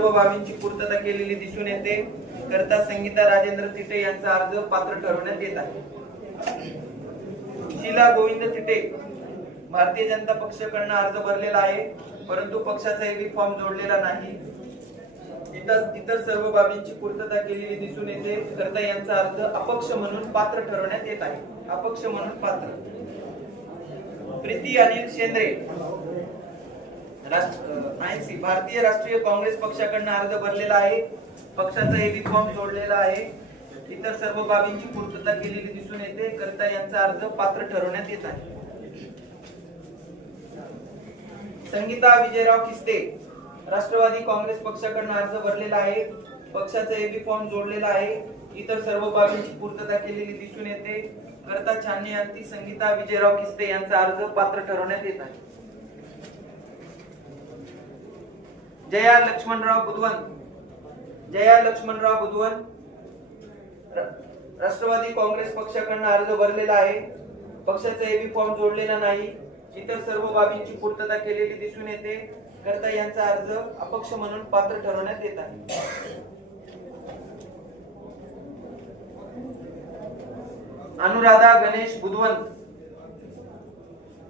सर्व बाबींची पूर्तता केलेली दिसून येते. करता संगीता राजेंद्र तिटे यांचा अर्ज पात्र ठरवण्यात येत आहे. शीला गोविंद तिटे भारतीय जनता पक्षाकडून अर्ज भरलेला आहे, परंतु पक्षाचा एबी फॉर्म जोडलेला नाही. इतर सर्व बाबींची पूर्तता केलेली दिसून येते. करता यांचा अर्ज अपक्ष म्हणून पात्र ठरवण्यात येत आहे. अपक्ष म्हणून पात्र. प्रीती अनिल शेंद्रे भारतीय राष्ट्रीय काँग्रेस पक्षाकडून अर्ज भरलेला आहे, पक्षाचा एबी फॉर्म जोडलेला आहे. इतर सर्व बाबींची पूर्तता केलेली दिसून येते. करता यांचा अर्ज पात्र ठरवण्यात येत आहे. संगीता विजयराव किस्ते राष्ट्रवादी काँग्रेस पक्षाकडून अर्ज भरलेला आहे, पक्षाचा एबी फॉर्म जोडलेला आहे. इतर सर्व बाबींची पूर्तता केलेली दिसून येते. करता छाननी अंती संगीता विजयराव किस्ते यांचा अर्ज पात्र ठरवण्यात येत आहे. जया लक्ष्मणराव बुधवन राष्ट्रवादी काँग्रेस पक्षाकडून अर्ज भरलेला आहे, पक्षाचा एबी फॉर्म जोडलेला नाही. इतर सर्व बाबींची पूर्तता केलेली दिसून येते. करता यांचा अर्ज अपक्ष म्हणून पात्र ठरवण्यात येत आहे. अनुराधा गणेश बुधवन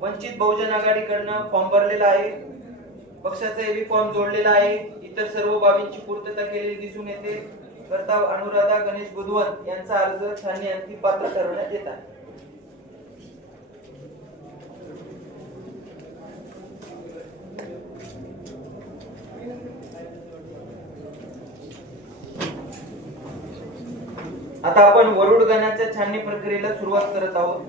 वंचित बहुजन आघाडीकडून फॉर्म भरलेला आहे, पक्षाचा एबी फॉर्म जोडलेला आहे. इतर सर्व बाबींची पूर्तता केलेली दिसून येते. करता अनुराधा गणेश बुधवन यांचा अर्ज छाननी अंती पात्र ठरवण्यात येत आहे. आता आपण वरुड गणाच्या छाननी प्रक्रियेला सुरुवात करत आहोत.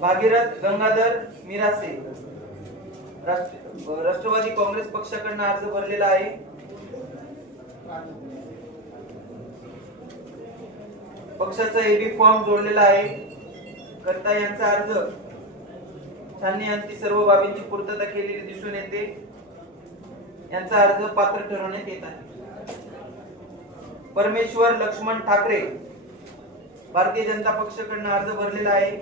भागीरथ गंगाधर मिरासे राष्ट्रवादी काँग्रेस पक्षाकडून अर्ज भरलेला आहे, पक्षाचा एबी फॉर्म जोडलेला आहे. करता यांचा अर्ज छाननी अंती सर्व बाबींची पूर्तता केलेली दिसून येते. यांचा अर्ज पात्र ठरवण्यात येत आहे. परमेश्वर लक्ष्मण ठाकरे भारतीय जनता पक्षाकडून अर्ज भरलेला आहे,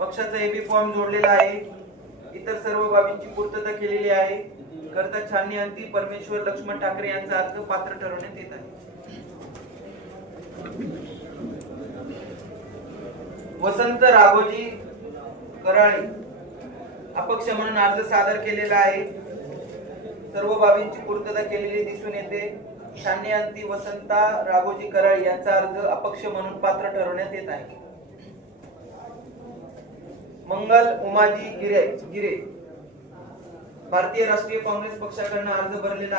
पक्षाचा एबी फॉर्म जोडलेला आहे. इतर सर्व बाबींची पूर्तता केलेली आहे. करता छाननी अंती परमेश्वर लक्ष्मण ठाकरे यांचा अर्ज पात्र ठरवण्यात येत आहे. वसंत राघोजी कराळे अपक्ष म्हणून अर्ज सादर केलेला आहे, सर्व बाबींची पूर्तता केलेली दिसून येते. छाननी अंती वसंता राघोजी कराळे यांचा अर्ज अपक्ष म्हणून पात्र ठरवण्यात येत आहे. मंगल उमाजी गिरे भारतीय राष्ट्रीय काँग्रेस पक्षाकडून अर्ज भरलेला